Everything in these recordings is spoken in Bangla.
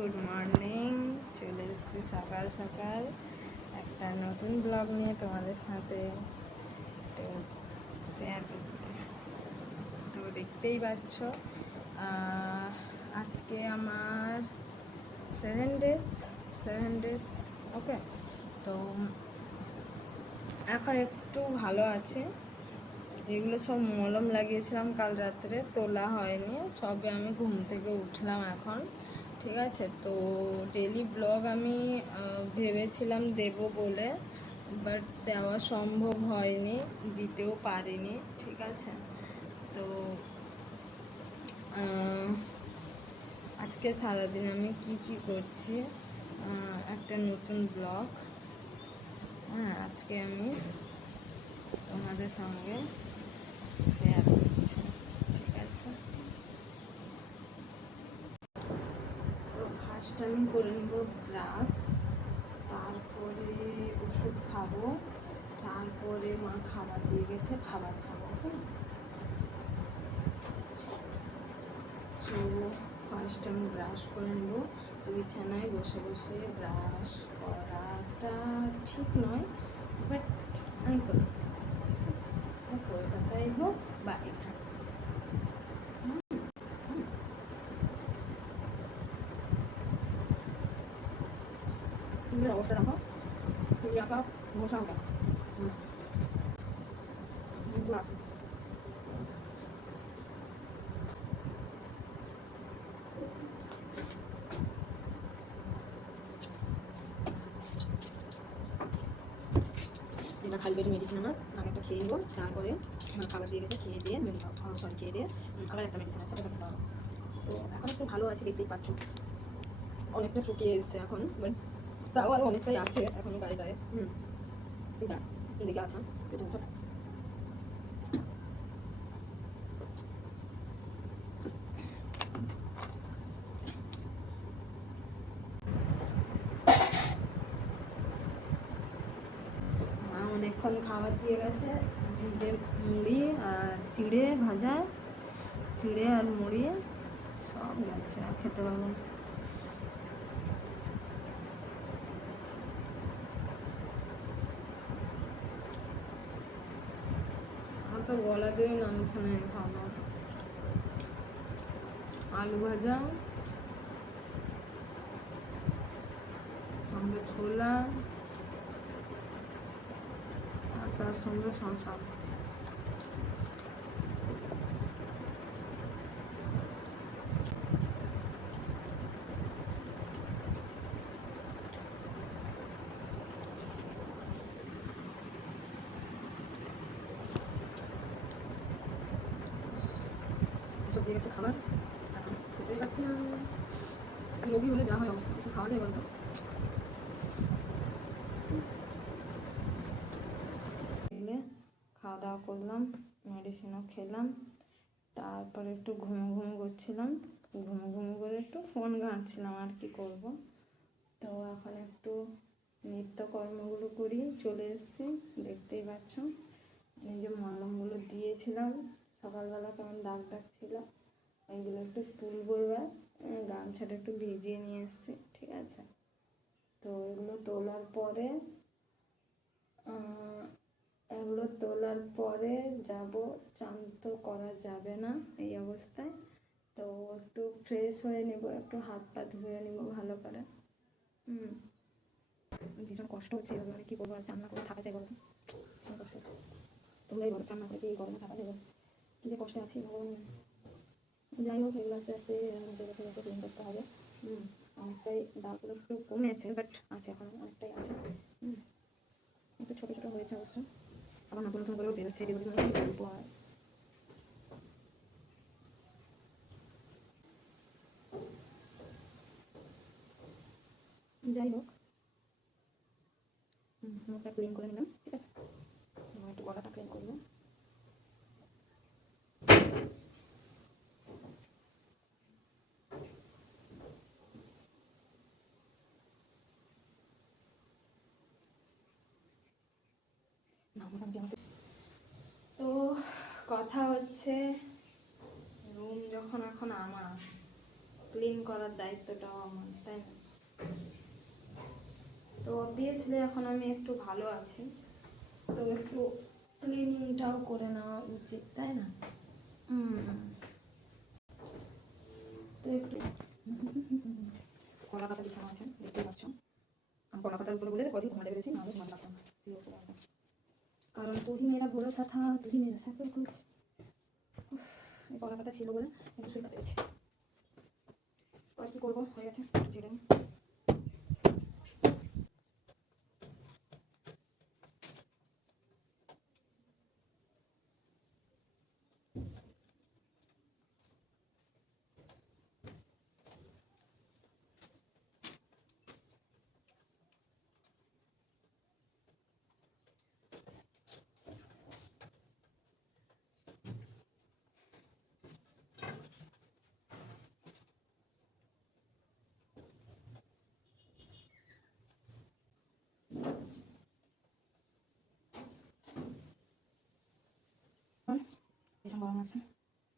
Good morning. চলে এসেছি সকাল সকাল একটা নতুন ব্লগ নিয়ে তোমাদের সাথে একটু শেয়ার করতে। তো দেখতেই পাচ্ছ আজকে আমার 7 ডেজ ওকে। তো এখন একটু ভালো আছে। এগুলো সব মলম লাগিয়েছিলাম কাল রাত্রে, তোলা হয়নি, সবে আমি ঘুম থেকে উঠলাম এখন। ঠিক আছে, তো ডেলি ব্লগ আমি ভেবেছিলাম দেব বলে, বাট দেওয়া সম্ভব হয়নি, দিতেও পারিনি। ঠিক আছে, তো আজকে সারাদিন আমি কি করছি একটা নতুন ব্লগ আজকে আমি তোমাদের সঙ্গে শেয়ার করছি। ঠিক আছে, তো ফার্স্ট আমি করে নেব ব্রাশ, তারপরে ওষুধ খাবো, তারপরে মা খাবার দিয়ে গেছে, খাবার খাবো। সো ফার্স্ট আমি ব্রাশ করে নেব। তো বিছানায় বসে বসে ব্রাশ করাটা ঠিক নয়, বাট আমি করি। ঠিক আছে, কলকাতায় হোক বা এখানে। অবস্থা রাখো, রাখা বসা হবে। এটা খালি পেটে মেডিসিন আমার, আমি একটা খেয়ে নেবো, তারপরে খাবার দিয়ে গেছে, খেয়ে দিয়ে সরি খেয়ে দিয়ে আবার একটা মেডিসিন আছে, ওটা খাওয়া। তো এখন একটু ভালো আছে, দেখতেই পাচ্ছ অনেকটা শুকিয়ে এসছে এখন, বাট তাও আরও অনেকটাই আছে এখনো গায়ে গায়ে। দেখে আচ্ছা পেছনে মা অনেকক্ষণ খাবার দিয়ে গেছে, ভিজে মুড়ি আর চিড়ে ভাজা, চিড়ে আর মুড়ি সব গেছে, আর খেতে পারবো না। আমার তো গলা দিয়ে নামছে না খাবার। আলু ভাজা, সঙ্গে ছোলা, আর তার সঙ্গে শসা। এসব দিয়ে গেছে খাবার, এখন খেতেই পারছি না। রোগী হলে যা হয় অবস্থা, কিছু খাওয়া যায় বলতো। খাওয়া দাওয়া করলাম, মেডিসিনও খেলাম, তারপরে একটু ঘুমো করছিলাম, ঘুমো করে একটু ফোন ঘাঁটছিলাম, আর কি করব। তো এখন একটু নিত্যকর্মগুলো করি, চলে এসেছি, দেখতেই পাচ্ছ। এই যে মলমগুলো দিয়েছিলাম সকালবেলা, কেমন দাগ দাগ ছিল, এইগুলো একটু তুলবো এবার। গামছাটা একটু ভিজিয়ে নিয়ে এসেছি। ঠিক আছে, তো এগুলো তোলার পরে যাব। চান তো করা যাবে না এই অবস্থায়, তো একটু ফ্রেশ হয়ে নেব, একটু হাত পা ধুয়ে নেব ভালো করে। ভীষণ কষ্ট হচ্ছে, মানে কী করবো, আর চান না করে থাকা যায় বলতো, ভীষণ কষ্ট হচ্ছে। তোমরাই বলো, চান না করে কি এই গরমে থাকা যায়, কী যে কষ্টে আছি ভগবান। যাই হোক, এগুলো আস্তে আস্তে ক্লিন করতে হবে। অনেকটাই দাগগুলো একটু কমেছে, বাট আছে, এখন অনেকটাই আছে। একটু ছোটো ছোটো হয়েছে অবশ্য, আবার নতুন নতুন করেও বেরোচ্ছে, এগুলো গল্প। আর যাই হোক, মুখটা ক্লিন করে নিলাম। ঠিক আছে, একটু গলাটা ক্লিন করবো। তো কথা হচ্ছে, রুম যখন এখন আমার, ক্লিন করার দায়িত্বটাও আমার, তাই না? তো অবভিয়াসলি এখন আমি একটু ভালো আছি, তো একটু ক্লিনিংটাও করে নেওয়া উচিত, তাই না? তো একটু কলা পাতা বিছানো আছে, দেখতে পাচ্ছ। আমি কলা পাতার উপরে বলে কদিন ঘুমাতে পেরেছি, নাহলে ঘুমাতে পারতাম না। কারণ তুই মেয়েরা ভরসা থা, তুই মেয়েরা সাপোর্ট করছি। এই কলা পাতা ছিল বলে একটু শুনতে পেরেছি। আর কি করবো, হয়ে গেছে, ছেড়ে নিই। ভীষণ গরম আছে,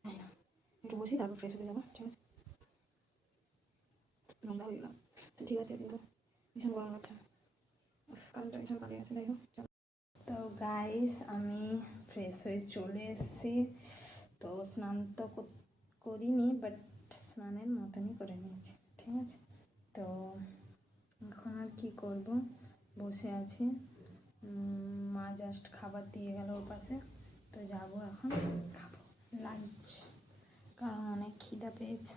হ্যাঁ না, একটু বসি, তারপর ফ্রেশ হতে যাবো, ঠিক আছে? নোংরা হয়ে গেলাম, ঠিক আছে, কিন্তু ভীষণ গরম লাগছে, কারেন্টটা ভীষণ পালিয়ে গেছে, যাই হোক। তো গাইস, আমি ফ্রেশ হয়ে চলে এসেছি। তো স্নান তো করিনি, বাট স্নানের মতনই করে নিয়েছি, ঠিক আছে? তো এখন আর কি করব, বসে আছি। মা জাস্ট খাবার দিয়ে গেল ওর পাশে, তো যাবো এখন খাবো লাঞ্চ, কারণ অনেক খিদা পেয়েছে।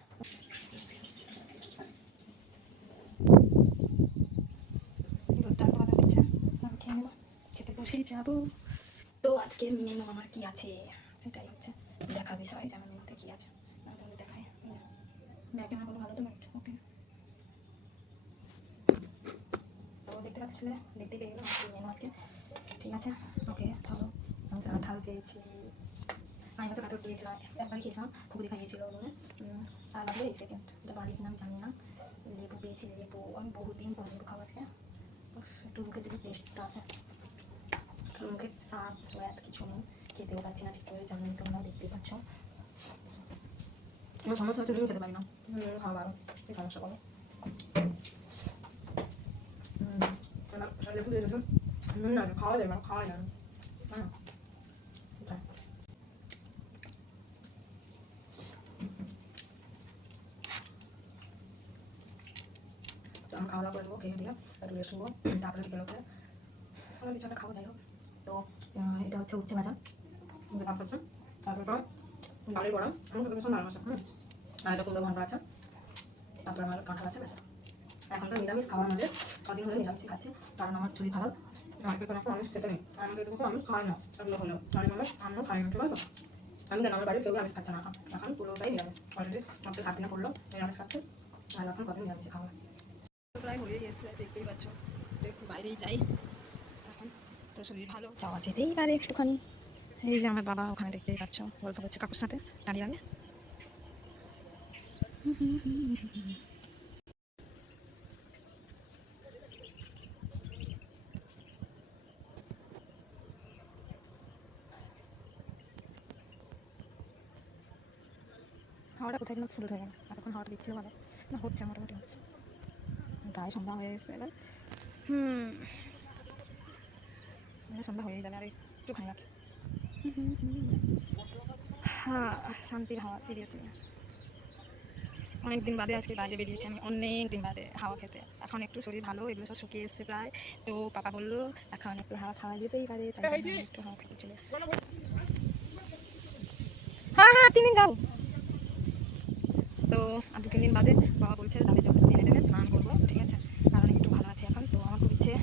খেয়ে নেবো, খেতে বসে যাবো। তো আজকের মেনু আমার কি আছে সেটাই হচ্ছে দেখার বিষয়, যে আমার মেনুতে কী আছে। আমি তাহলে দেখাই, ব্যাগে না বলো ভালো, তো ওকে। তো দেখতে পাচ্ছিলে, দেখতে পেয়ে গেলাম আজকের মেনু আজকে, ঠিক আছে? ওকে, চলো। আমি কাঁঠাল পেয়েছি, আমি বছর কাঁঠাল পেয়েছিলাম, একবার খেয়েছিলাম, খুবই খাইয়েছিল বলে। আর লাগলো এই সেকেন্ড, ওটা বাড়ির নাম জানি না। লেবু পেয়েছি, লেবু আমি বহুদিন পর লেবু খাওয়া আজকে, একটু মুখে যদি টেস্টটা আসে, মুখে স্বাদ সোয়াদ কিছু নেই, খেতেও পাচ্ছি না ঠিক করে, জানি তোমরা দেখতে পাচ্ছ। আমার সমস্যা হচ্ছে নুন খেতে পারি না, খাওয়া ভালো, এই সমস্যা করো। লেবু দিয়ে দিয়েছো, নুন না খাওয়া যায় না, খাওয়াই না, হ্যাঁ এটাই। আমি খাওয়া দাওয়া করে দেবো, খেয়ে দিয়ে একটু রেস্ট নেবো, তারপরে বিকেল উঠে আমরা কিছু একটা খাবো, যাই হোক। তো এটা হচ্ছে উচ্ছে ভাজা, ভাত করছে, তারপর ডালের বড়া, আমার কাছে ভীষণ ভালো আছে। আর এটা কুমড়ো ঘন্ট আছে, তারপর আমার কাঁঠাল আছে, ব্যাস। এখন তো নিরামিষ খাওয়ার মধ্যে কদিন হলে নিরামিষই খাচ্ছি, কারণ আমার শরীর খারাপ, আমাকে কোনো একটা আমিষ খেতে নেই, আমাকে তো আমিষ খাই না, এগুলো হলেও নিরামিষ আমিও খাই না, ঠিক আছে? আমি কেন, আমার বাড়ির কেউ আমিষ খাচ্ছে না, এখন পুরোটাই নিরামিষ। অলরেডি মাত্র 7 দিনে পড়লো নিরামিষ খাচ্ছে, আর এখন কদিন নিরামিষ খাওয়া প্রায় হয়ে গেছে, দেখতেই পাচ্ছ। তো একটু বাইরেই যাই এখন, তো শরীর ভালো, যাওয়া যেতেই পারে একটুখানি। এই যে আমার বাবা ওখানে, দেখতেই পাচ্ছ, গল্প করছে কাকুর সাথে দাঁড়িয়ে দাঁড়িয়ে। হাওয়াটা কোথায় যেন ফুল হয়ে গেল, এতক্ষণ হাওয়াটা দিচ্ছিল ভালো, না হচ্ছে, মোটামুটি হচ্ছে, প্রায় সন্ধ্যা হয়ে এসছে এবার। সন্ধ্যা হয়ে যাবে, আর একটুখানি বাকি। হ্যাঁ, শান্তির হাওয়া, সিরিয়াসলি অনেকদিন বাদে আজকে বাইরে বেরিয়েছি আমি, অনেক দিন বাদে হাওয়া খেতে। এখন একটু শরীর ভালো, এগুলো সব শুকিয়ে এসছে প্রায়, তো পাপা বললো এখন একটু হাওয়া খাওয়া যেতেই পারে, তাই জন্য একটু হাওয়া খেতে চলে এসছে। হ্যাঁ হ্যাঁ, 3 দিন যাও। তো আর 2-3 দিন বাদে বাবা বলছে তাদের জন্য এনে দেবে, স্নান করবো, ঠিক আছে? কারণ একটু ভালো আছে এখন, তো আমার খুব ইচ্ছে,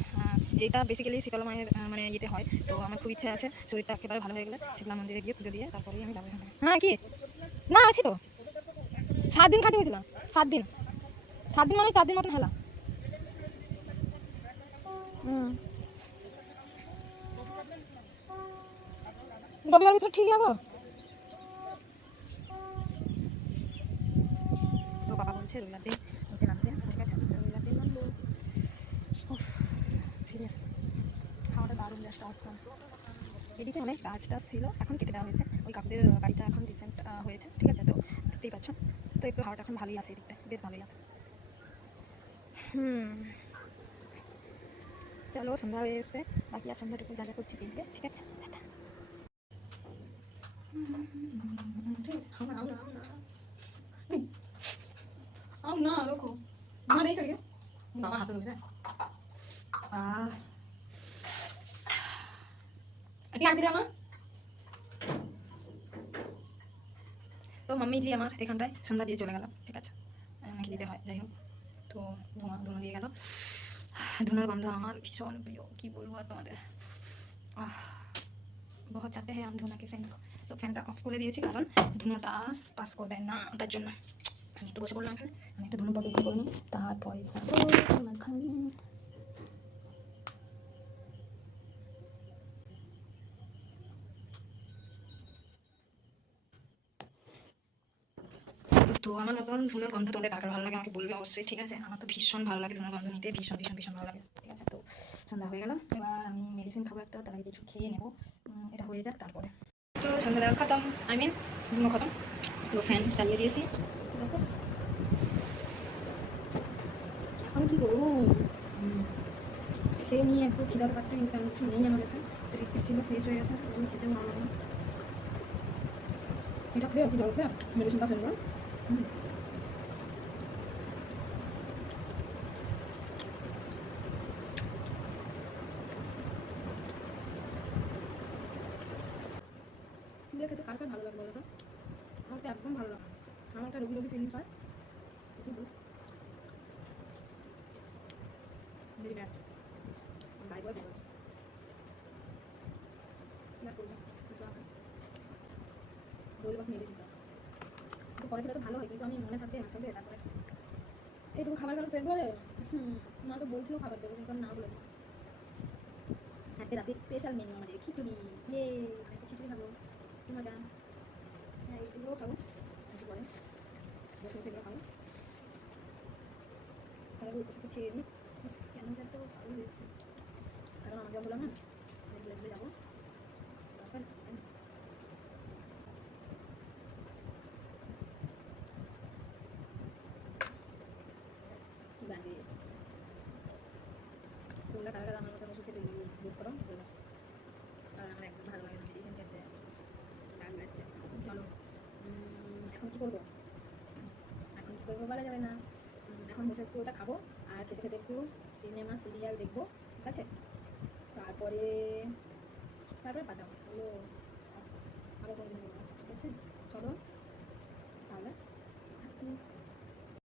এইটা বেসিক্যালি শীতলা মায়ের মানে ইয়েতে হয়, তো আমার খুব ইচ্ছে আছে শরীরটা একেবারে ভালো হয়ে গেলে শীতলা মন্দিরে গিয়ে পুজো দিয়ে তারপরেই আমি যাবো। হ্যাঁ কি না, আছি তো, 7 দিন খাটি হয়েছিল, 7 দিন, 7 দিন মানে 4 দিন মতন হেলা। রবিবার ভিতরে ঠিক যাবো, তো বাবা বলছে রবিবার দিন নিচে নামতে, ঠিক আছে? রবিবার দিন নামবো। সিরিয়াস, খাওয়াটা দারুণ, জাস্ট অসাম। এদিকে অনেক গাছ টাছ ছিল, এখন কেটে দেওয়া হয়েছে, ওই কাকুদের বাড়িটা এখন রিসেন্ট হয়েছে, ঠিক আছে? তো দেখতেই পাচ্ছ, তো একটু হাওয়াটা এখন ভালোই আসে এদিকটা। বেশ ভালোই আছে। চলো সন্ধ্যা হয়ে এসছে, বাকি আর সন্ধ্যাটুকু যা যা করছি দেখবে, ঠিক আছে? না রোখো মা নেই চলে বাবা হাতে ধরে কি আনবি রে আমার? তো মাম্মি জি আমার এখানটায় সন্ধ্যা দিয়ে চলে গেল, ঠিক আছে? নাকি দিতে হয়, যাই হোক। তো ধুনো দিয়ে গেল। ধুনোর গন্ধ আমার ভীষণ প্রিয়, কি বলবো আর তোমাদের। बहुत चाहते हैं हम धुना के सेंट को। तो फैनটা অফ করে দিয়েছি কারণ ধুনোটা পাস করবে না, তার জন্য। আমি একটু বসে পড়লাম এখানে, আমি একটু ধুনো পর্ব করে নিই, তারপরে তোমার খাবি। তো আমার মতন ধুনোর গন্ধ তোমাদের কার কার ভালো লাগে আমাকে বলবে অবশ্যই, ঠিক আছে? আমার তো ভীষণ ভালো লাগে ধুনোর গন্ধ নিতে, ভীষণ ভীষণ ভীষণ ভালো লাগে, ঠিক আছে? তো সন্ধ্যা হয়ে গেল, এবার আমি মেডিসিন খাবো একটা, তার আগে কিছু খেয়ে নেবো, এটা হয়ে যাক তারপরে। তো সন্ধ্যা খতম, আই মিন ধুনো খতম। তো ফ্যান চালিয়ে দিয়েছি, ঠিক আছে? এখন কি করবো? খেয়ে নিয়ে একটু খিদাতে পাচ্ছে, কিন্তু তেমন কিছু নেই আমার কাছে। বিস্কিট ছিল, শেষ হয়ে গেছে, ওগুলো খেতেও ভালো লাগে। এটা খেয়ে একটু জল খেয়ে মেডিসিনটা ফেলবো। চিড়ে খেতে কার কার ভালো লাগে বলো তো? আমার তো একদম ভালো লাগে, আমার একটা রোগী রোগী ফিলিংস হয়, কিন্তু ভেরি ব্যাড। গাড়ি বয় ভালো আছে, কি আর করবো? রোল বাকি মেডিসিনটা তো পরে খেলে তো ভালো হয়, কিন্তু আমি মনে থাকবে না থাকবে, তারপরে এইটুকু খাবার গেল পেট ভরে। মা তো বলছিল খাবার দেবো, কিন্তু আমি না বলে দিলাম। আজকে রাতে স্পেশাল মেনু আমাদের খিচুড়ি, ইয়ে আজকে খিচুড়ি খাবো, কি মজা। হ্যাঁ এগুলোও খাবো একটু পরে, বসে বসে এগুলো খাবো। তাহলে ওষুধ খেয়ে দিই। কেন যে এত ভালো হচ্ছে, কারণ আমার যা বললাম না, লেগে যাবো দরকার। কি বাজে, তোমরা কারা কারা আমার মতো ওষুধ খেতে বোধ করো বলবা, কারণ আমার একদম ভালো লাগে না মেডিসিন খেতে, রাগ লাগছে। চলো এখন কি করবো, এখন কি করবো বলা যাবে না। এখন বসে একটু ওটা খাবো, আর খেতে খেতে একটু সিনেমা সিরিয়াল দেখবো, ঠিক আছে? তারপরে তারপরে বাদাম ওগুলো আবার কোনোদিন বলবো, ঠিক আছে? চলো তাহলে আসি।